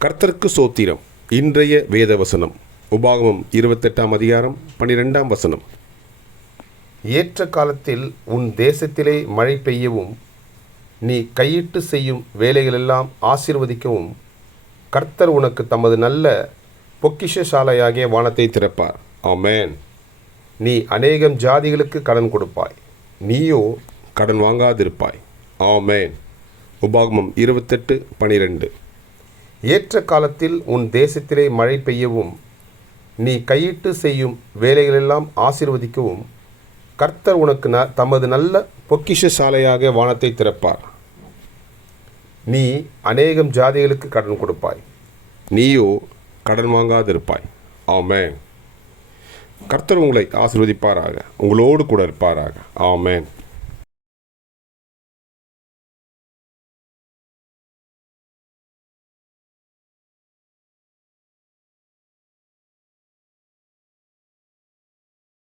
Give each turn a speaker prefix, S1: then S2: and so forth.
S1: கர்த்தருக்கு சோத்திரம். இன்றைய வேத வசனம் உபாகமம் இருபத்தெட்டாம் அதிகாரம் பன்னிரெண்டாம் வசனம். ஏற்ற காலத்தில் உன் தேசத்திலே மழை பெய்யவும் நீ கையிட்டு செய்யும் வேலைகளெல்லாம் ஆசீர்வதிக்கவும் கர்த்தர் உனக்கு தமது நல்ல பொக்கிஷசாலையாகிய வானத்தை திறப்பார். ஆமேன். நீ அநேகம் ஜாதிகளுக்கு கடன் கொடுப்பாய். நீயோ கடன் வாங்காதிருப்பாய். ஆமேன். உபாகமம் இருபத்தெட்டு பனிரெண்டு. ஏற்ற காலத்தில் உன் தேசத்திலே மழை பெய்யவும் நீ கையிட்டு செய்யும் வேலைகளெல்லாம் ஆசிர்வதிக்கவும் கர்த்தர் உனக்கு ந தமது நல்ல பொக்கிஷ சாலையாக வானத்தை திறப்பார். நீ அநேகம் ஜாதிகளுக்கு கடன் கொடுப்பாய். நீயோ கடன் வாங்காதிருப்பாய். ஆமேன். கர்த்தர் உங்களை ஆசிர்வதிப்பாராக. உங்களோடு கூட இருப்பாராக. ஆமேன்.